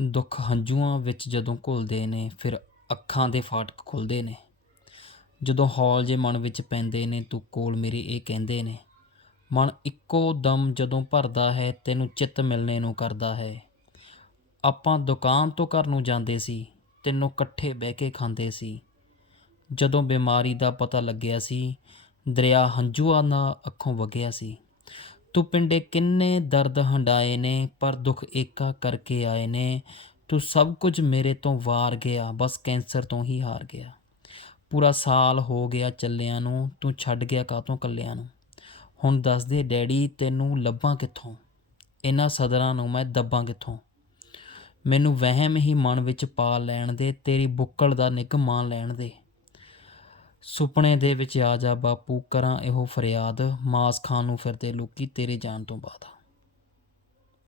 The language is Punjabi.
ਦੁੱਖ ਹੰਝੂਆਂ ਵਿੱਚ ਜਦੋਂ ਘੁਲਦੇ ਨੇ, ਫਿਰ ਅੱਖਾਂ ਦੇ ਫਾਟਕ ਖੁੱਲਦੇ ਨੇ। ਜਦੋਂ ਹੌਲ ਜੇ ਮਨ ਵਿੱਚ ਪੈਂਦੇ ਨੇ, ਤੂੰ ਕੋਲ ਮੇਰੇ ਇਹ ਕਹਿੰਦੇ ਨੇ। ਮਨ ਇੱਕੋ ਦਮ ਜਦੋਂ ਭਰਦਾ ਹੈ, ਤੈਨੂੰ ਚਿੱਤ ਮਿਲਣੇ ਨੂੰ ਕਰਦਾ ਹੈ। ਆਪਾਂ ਦੁਕਾਨ ਤੋਂ ਘਰ ਨੂੰ ਜਾਂਦੇ ਸੀ, ਤੈਨੂੰ ਇਕੱਠੇ ਬਹਿ ਕੇ ਖਾਂਦੇ ਸੀ। ਜਦੋਂ ਬਿਮਾਰੀ ਦਾ ਪਤਾ ਲੱਗਿਆ ਸੀ, ਦਰਿਆ ਹੰਝੂਆਂ ਨਾਲ ਅੱਖੋਂ ਵਗਿਆ ਸੀ। ਤੂੰ ਪਿੰਡੇ ਕਿੰਨੇ ਦਰਦ ਹੰਡਾਏ ਨੇ, ਪਰ ਦੁੱਖ ਏਕਾ ਕਰਕੇ ਆਏ ਨੇ। ਤੂੰ ਸਭ ਕੁਝ ਮੇਰੇ ਤੋਂ ਵਾਰ ਗਿਆ, ਬਸ ਕੈਂਸਰ ਤੋਂ ਹੀ ਹਾਰ ਗਿਆ। ਪੂਰਾ ਸਾਲ ਹੋ ਗਿਆ ਚੱਲਿਆਂ ਨੂੰ, ਤੂੰ ਛੱਡ ਗਿਆ ਕਾਹਤੋਂ ਕੱਲਿਆਂ ਨੂੰ? ਹੁਣ ਦੱਸ ਦੇ ਡੈਡੀ, ਤੈਨੂੰ ਲੱਭਾਂ ਕਿੱਥੋਂ? ਇਹਨਾਂ ਸਦਰਾਂ ਨੂੰ ਮੈਂ ਦੱਬਾਂ ਕਿੱਥੋਂ? ਮੈਨੂੰ ਵਹਿਮ ਹੀ ਮਨ ਵਿੱਚ ਪਾ ਲੈਣ ਦੇ, ਤੇਰੀ ਬੁੱਕਲ ਦਾ ਨਿੱਘ ਮਾਣ ਲੈਣ ਦੇ। ਸੁਪਨੇ ਦੇ ਵਿੱਚ ਆ ਜਾ ਬਾਪੂ, ਕਰਾਂ ਇਹੋ ਫਰਿਆਦ। ਮਾਸ ਖਾਣ ਨੂੰ ਫਿਰਦੇ ਲੋਕੀ ਤੇਰੇ ਜਾਣ ਤੋਂ ਬਾਅਦ।